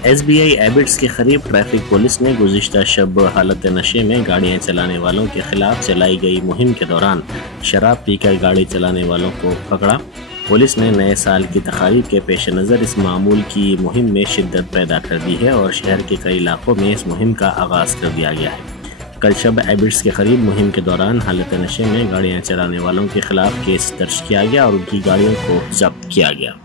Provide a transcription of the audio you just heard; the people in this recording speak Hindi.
SBI एबिट्स के करीब ट्रैफिक पुलिस ने गुज़िश्ता शब हालत नशे में गाड़ियां चलाने वालों के खिलाफ चलाई गई मुहिम के दौरान शराब पीकर गाड़ी चलाने वालों को पकड़ा। पुलिस ने नए साल की तकारीब के पेश नज़र इस मामूल की मुहिम में शिद्दत पैदा कर दी है और शहर के कई इलाकों में इस मुहिम का आगाज़ कर दिया गया है। कल शब एबिट्स के करीब मुहिम के दौरान हालत नशे में गाड़ियां चलाने वालों के खिलाफ केस दर्ज किया गया और उनकी गाड़ियों को जब्त किया गया।